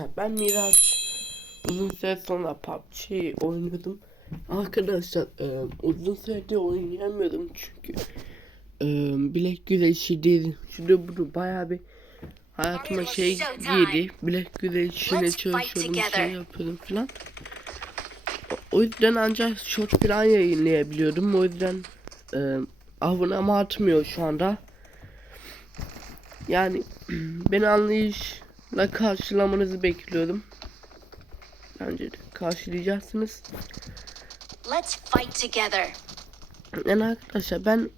arkadaşlar ben Miraç uzun süre sonra PUBG oynuyordum. Arkadaşlar e, uzun süredir oynayamıyordum çünkü e, bilek güreşi değil. Şurada bunu baya bir hayatıma şey girdi. Bilek güreşine together. şey yapıyordum falan. O yüzden ancak short falan yayınlayabiliyordum. O yüzden e, abonema atmıyor şu anda. Yani beni anlayışla karşılamanızı bekliyorum. Bence de karşılayacaksınız. Let's fight together. Yani arkadaşlar ben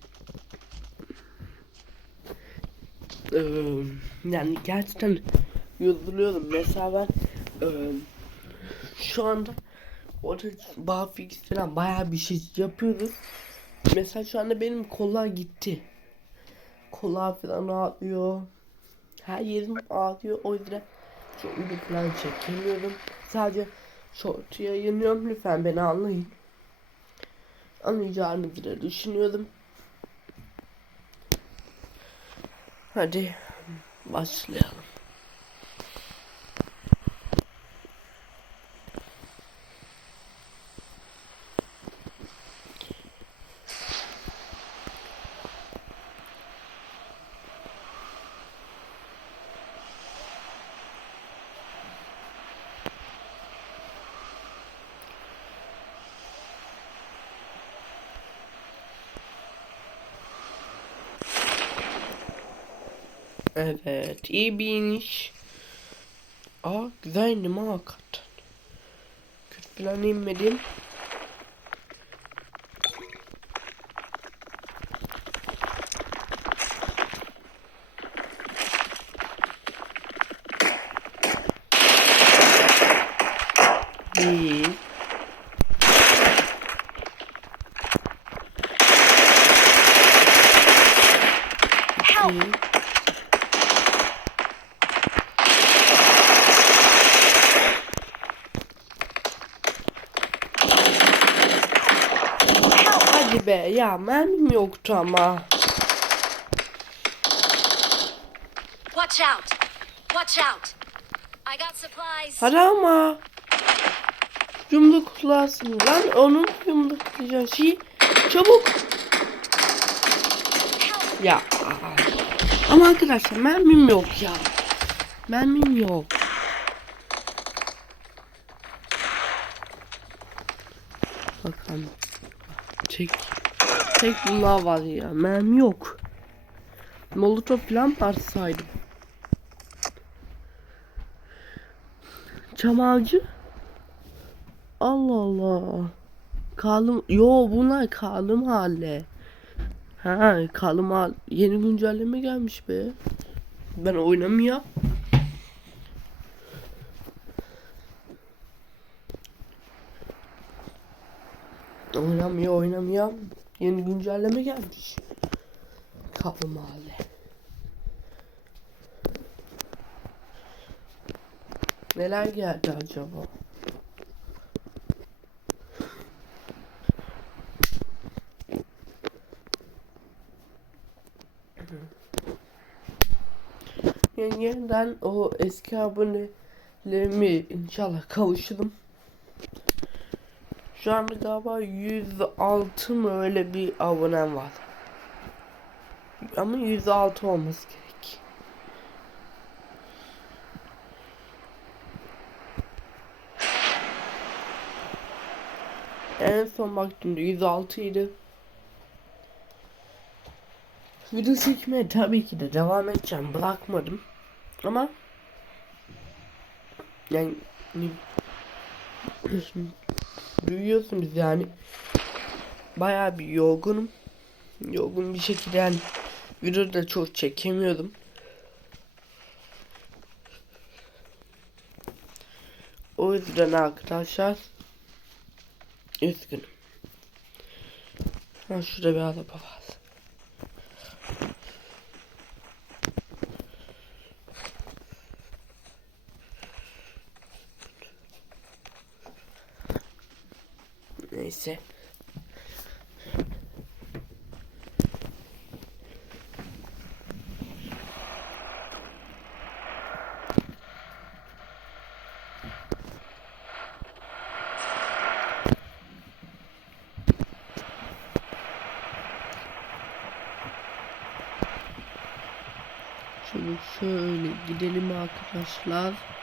eee, yani gerçekten yoruluyorum. Mesela ben eee, şu anda orada barfix falan bayağı bir şey yapıyoruz. Mesela şu anda benim kollar gitti. Kollar falan ağrıyor. Her yerim ağrıyor. O yüzden çok video falan çekemiyorum. Sadece short yayınlıyorum. Lütfen beni anlayın anlayacağınızı da düşünüyorum. Hadi başlayalım. Evet, iyi bir iniş. Aa, güzel indim ha hakikaten. Kötü falan inmedim. Bir. Hadi be ya mermim yoktu ama. Watch out. Watch out. I got supplies. Hadi ama. Yumruklasın lan onun yumruklayacağı şey çabuk. Ya. Ama arkadaşlar mermim yok ya. Mermim yok. Bakalım. Tek tek bunlar var ya. Mermi yok. Molotov falan parsaydım. Çam ağacı. Allah Allah. Kalım. Yo bunlar kalım hale. Ha kalım hal. Yeni güncelleme gelmiş be. Ben oynamıyor. Oynamıyor oynamıyor. Yeni güncelleme gelmiş. Kalım hale. Neler geldi acaba? Yani yeniden o eski abonelerimi inşallah kavuşurum. Şu anda galiba 106 mı öyle bir abonem var. Ama 106 olması gerek. En son baktığımda 106 idi. Video çekmeye tabii ki de devam edeceğim. Bırakmadım. Ama yani duyuyorsunuz yani bayağı bir yorgunum. Yorgun bir şekilde yani video da çok çekemiyordum. O yüzden arkadaşlar üzgünüm. Ha şurada bir araba var. size. Şöyle gidelim arkadaşlar.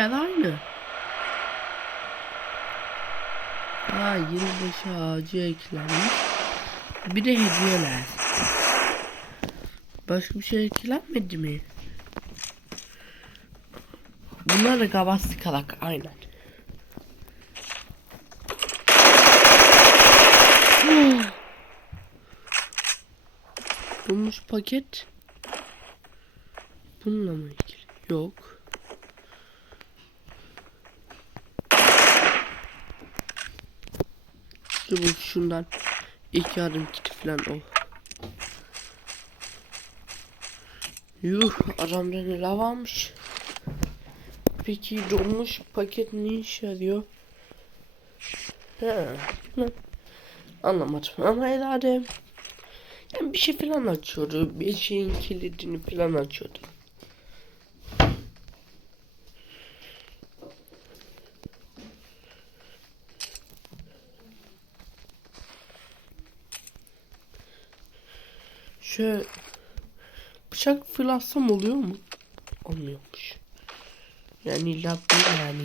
Yer aynı. Aa yılbaşı ağacı eklenmiş. Bir de hediyeler. Başka bir şey eklenmedi mi? Bunlar da gavas kalak aynen. Bulmuş paket. Bununla mı ilgili? Yok. Dur bak şundan ilk yardım kiti falan ol. Yuh adamda neler varmış. Peki dolmuş paket ne işe yarıyor? He, ne? Anlamadım ama herhalde yani bir şey falan açıyordu. Bir şeyin kilidini falan açıyordu. Şöyle bıçak fırlatsam oluyor mu? Olmuyormuş. Yani illa yani.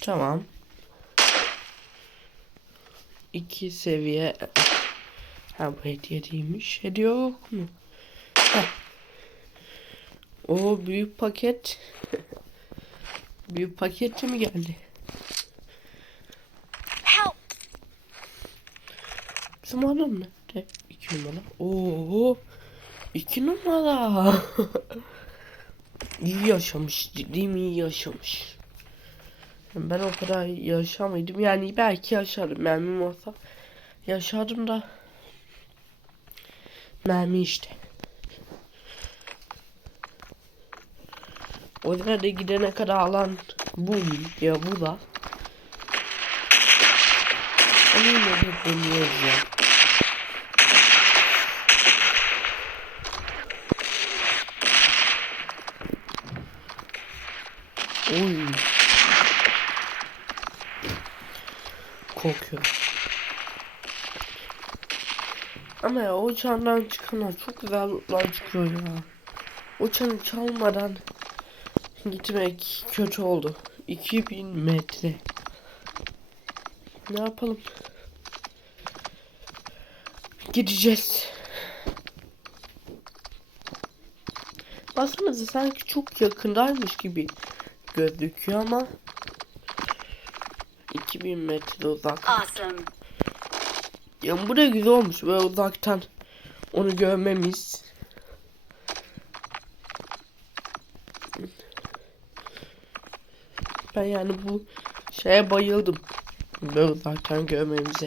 Tamam. İki seviye. Ha bu hediye değilmiş. Hediye yok mu? O büyük paket. büyük paket mi geldi? Help! Bizim adam nerede? İki numara. Oo. iki numara. iyi yaşamış. Ciddiyim iyi yaşamış. Ben o kadar yaşamaydım. Yani belki yaşarım. Mermim olsa yaşardım da. Mermi işte. O nerede gidene kadar alan bu ya bu da. Onu yine de deniyoruz ya. Oy. Korkuyorum. Ama ya o çandan çıkanlar çok güzel lootlar çıkıyor ya. O çalmadan gitmek kötü oldu. 2000 metre. Ne yapalım? Gideceğiz. Baksanıza sanki çok yakındaymış gibi gözüküyor ama 2000 metre uzak. Awesome. Ya bu da güzel olmuş böyle uzaktan onu görmemiz. Ben yani bu şeye bayıldım. Böyle uzaktan görmemize.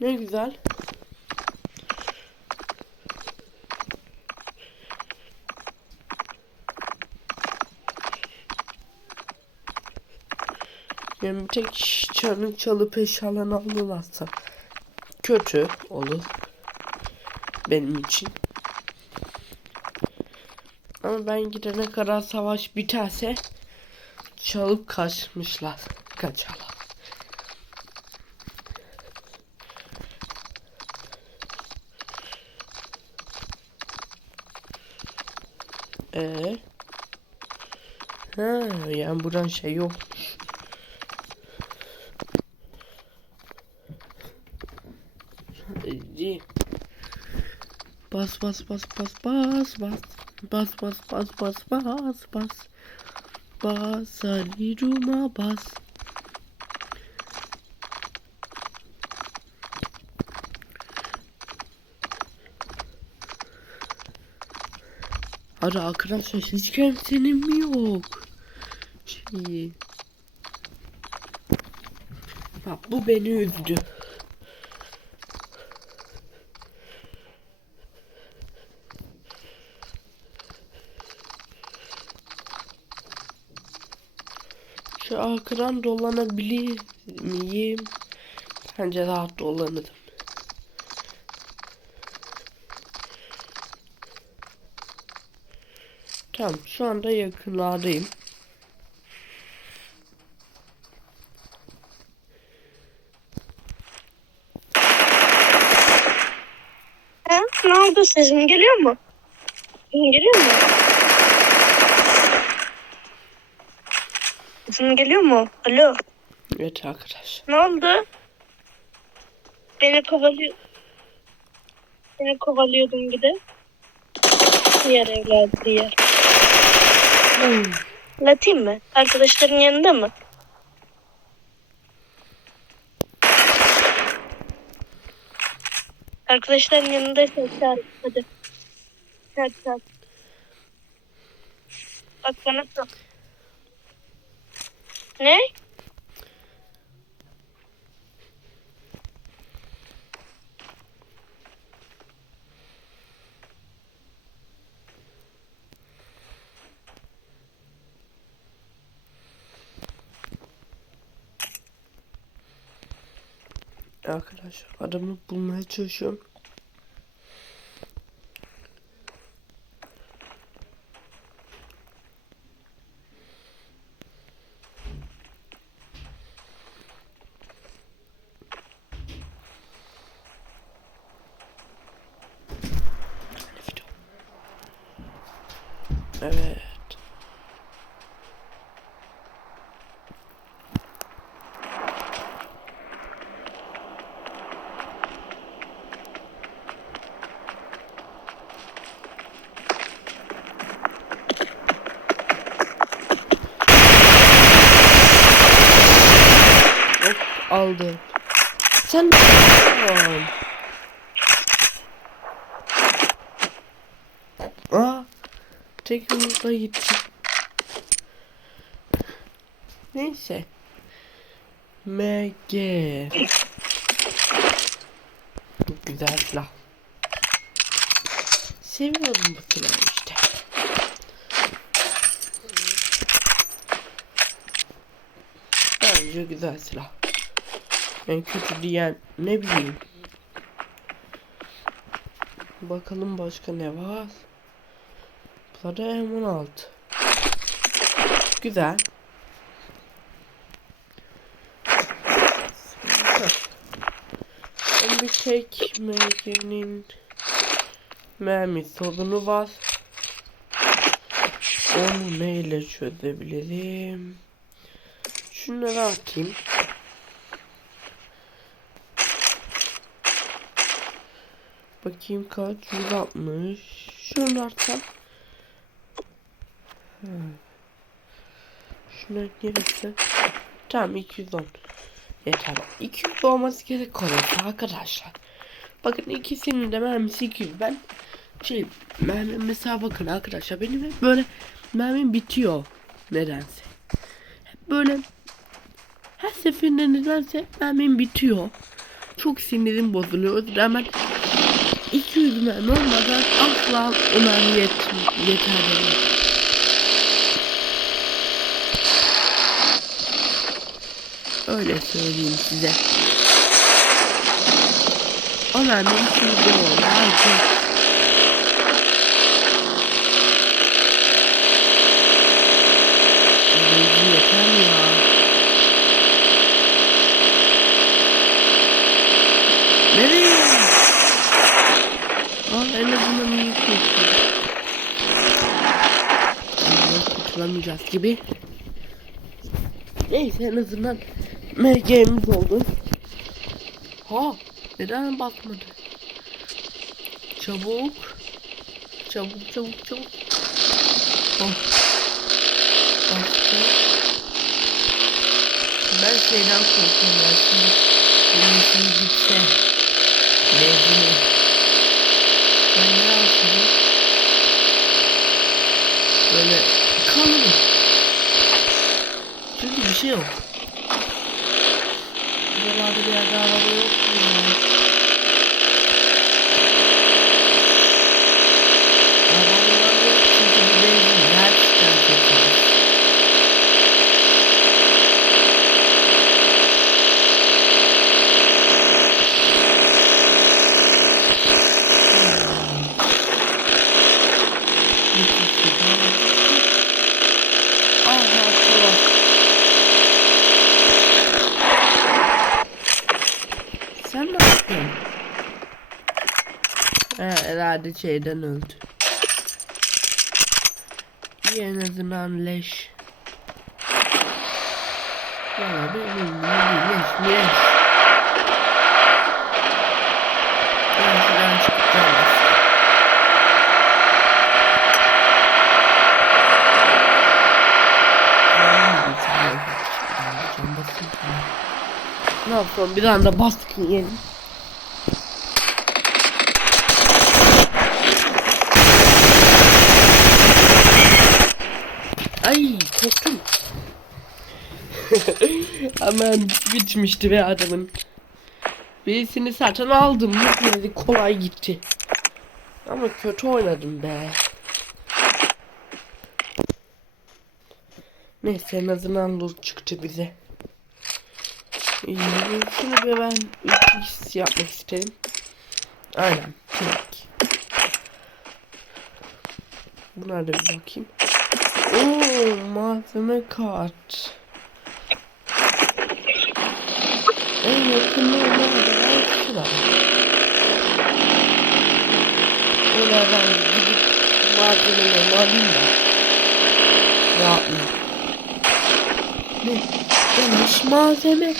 Ne güzel. Bir tek çanı çalıp eşyalarını alırlarsa kötü olur. Benim için. Ama ben gidene kadar savaş biterse çalıp kaçmışlar. Kaçarlar. Ee? Ha, yani buradan şey yokmuş. Hadi. Bas bas bas bas bas bas. Bas bas bas bas bas bas. Bas Ali Ruma bas. Hadi arkadaşlar hiç kimsenin mi yok? Şey. Bak bu beni üzdü. Şu arkadan dolanabilir miyim? Bence rahat dolanırım. Tamam şu anda yakınlardayım. Ne oldu sesim geliyor mu? Geliyor mu? Sesim geliyor mu? Alo. Evet arkadaş. Ne oldu? Beni kovalıyor. Beni kovalıyordun bir de. Diğer evladı diğer. Hmm. Latayım mı? Arkadaşların yanında mı? Arkadaşların yanındaysa çağır. Hadi. Çağır çağır. Bak bana sor. Ne? Arkadaşlar adamı bulmaya çalışıyorum. Evet. Hop aldı. Sen Tamam. Aa, tek yumrukla gitti. Neyse. MG. Güzel silah. Seviyorum bu silahı işte. Bence güzel silah. En kötü diyen ne bileyim. Bakalım başka ne var. Burada M16. Güzel. Bir tek MG'nin mermi sorunu var. Onu neyle çözebilirim? Şunları atayım. Bakayım kaç? 160. Şunu atsam. Hmm. Şuna gelirse. Tamam 210. Yeter. 200 olması gerek orası arkadaşlar. Bakın ikisinin de mermisi 200. Ben şey mermi mesela bakın arkadaşlar benim hep böyle mermim bitiyor. Nedense. Hep böyle her seferinde nedense mermim bitiyor. Çok sinirim bozuluyor. O yüzden ben 200 mermi olmadan asla o mermi yet yeter demem. Öyle söyleyeyim size. O mermi 200 oldu. Harika. Benzin yeter mi ya? Nereye? Aa en azından iyi kurtulduk. Bundan kurtulamayacağız gibi. Neyse en azından MG'miz oldu. Ha neden basmadı? Çabuk. Çabuk çabuk çabuk. Oh. Bastı. Ben şeyden korkuyorum ya şimdi. Benim için gitse. Benzini. Ben ne yapayım? Böyle kalırım. Çünkü bir şey yok. Buralarda bir yerde araba yok mu ya? Arabalar yok çünkü bu benzin gerçekten çok az. Aha kulak. Sen He, herhalde şeyden öldü. İyi en azından leş. Valla benim leş leş. Ben şuradan çıkacağım. Ne yapalım bir anda baskın yiyelim. Ay korktum. Hemen bitmişti be adamın. Birisini zaten aldım. Yetmedi kolay gitti. Ama kötü oynadım be. Neyse en azından loot çıktı bize. İyi, şunu bir ben 3x yapmak isterim. Aynen. Tek. Buna da bir bakayım. Oo, malzeme kart. En yakın nerede var? Şurada. Oradan gidip malzemeleri alayım da. Ne yapayım? Ne? Yanlış malzeme.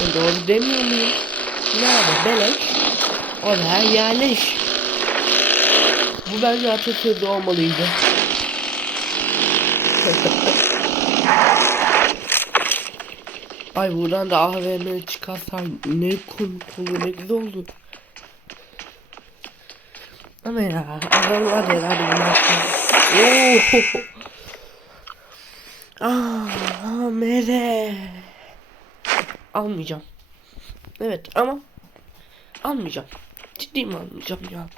Ben doğru demiyor muyum? Nerede? Beleş. Oraya yerleş. Bu bence atasözü olmalıydı. Ay buradan da AVM çıkarsam ne komik olur ne güzel olur. Ama ya adamlar herhalde bunlar. Ooo. Ah mere. Almayacağım. Evet ama almayacağım. Ciddiyim almayacağım ya.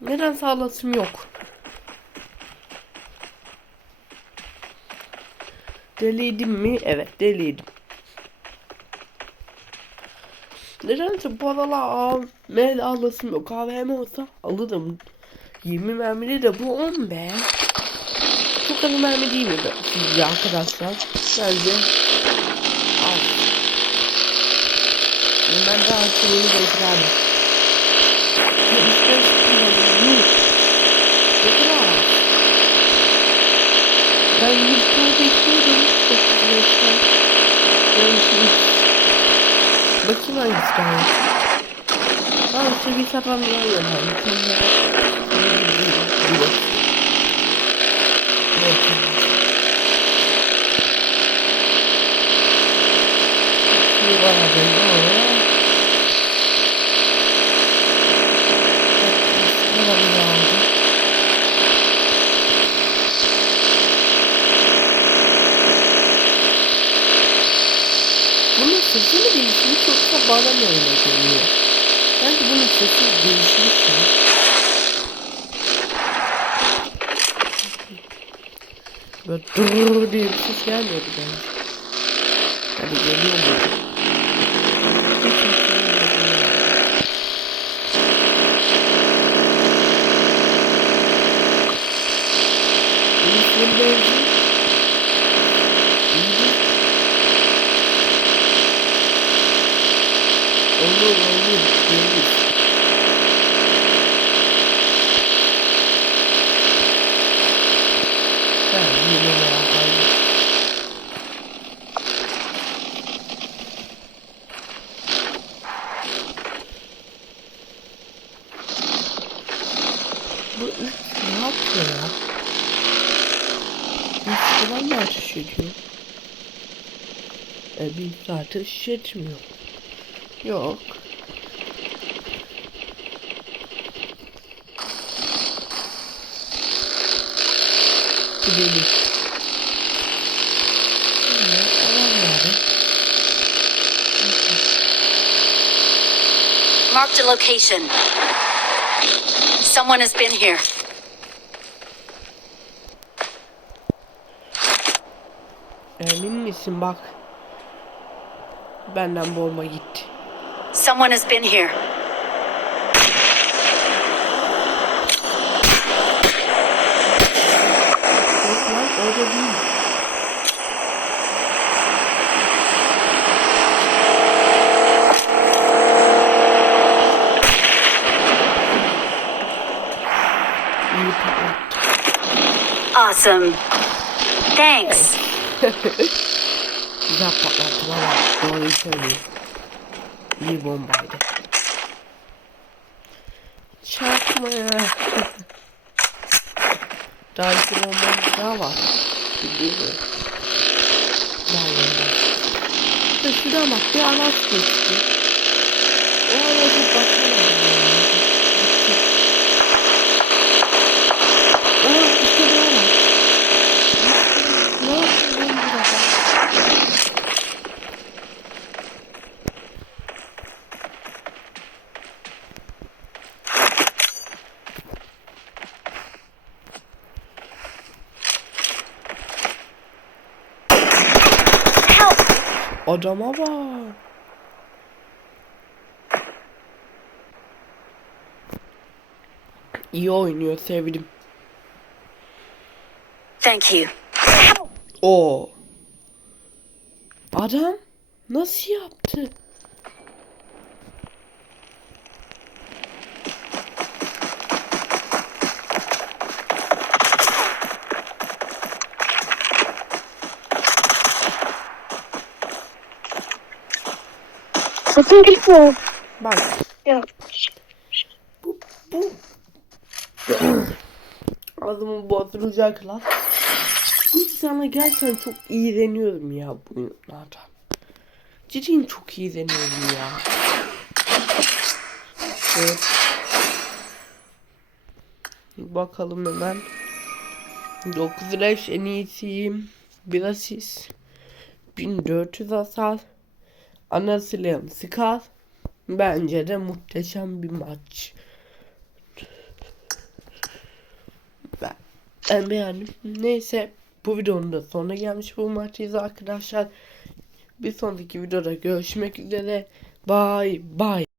Neden sağlasım yok? Deliydim mi? Evet deliydim. Nedense bu aralar al, mel alasım yok. AVM olsa alırım. 20 mermili de bu 10 be. Çok az mermi değil mi sizce arkadaşlar? Bence al. Ben daha şeyini beklerdim. 75 kullanıyorum. Ne kadar? Ben 100 tane bekliyordum. 35'ten. Görüşürüz. Bakayım hangisi daha iyi. İşte bir sapan daha yok. Yani. Bir bak. Bir var adayı oraya. Ne var bir daha aldı? Bunun sesi mi değişmiş yoksa bana mı öyle geliyor? Bence bunun sesi değişmiş ya. Böyle durr diye bir ses gelmiyordu bence. Hadi geliyor mu? Hiç hatırlamıyorum ya. İyisinin benzin. İyidir. Olur olur. Gelir. Ben yine merak ettim. Bu üç ne yapıyor ya? Üç falan mı ateş ediyor? E bir ateş etmiyor. Yok. Gidelim. Marked a location. Someone has been here. Emin misin bak. bomba gitti. Someone has been here. Awesome. Thanks. Güzel patlattım ama doğruyu söyleyeyim. İyi bombaydı. Çakma ya. Daha iki bombamız daha var. Değil mi? Ya şuraya bak bir araç geçti. O aracı baksana. Aa işte bu araç. Ne yaptın ben burada? Help! Adama bak. İyi oynuyor sevdim. Thank you. O. Adam nasıl yaptı? Sakın gitme. Bak Ya. bu bu adamı bozduracak lan. Hiç sana gerçekten çok iğreniyorum ya bu oyunlardan. Cidden çok iğreniyorum ya. Evet. Bakalım hemen. 9 leş en iyisiyim. Bir asist. 1400 hasar. Ana silahım Scar. Bence de muhteşem bir maç. Ben, ben beğendim. Neyse bu videonun da sonuna gelmiş bu maçıyız arkadaşlar. Bir sonraki videoda görüşmek üzere. Bye bye.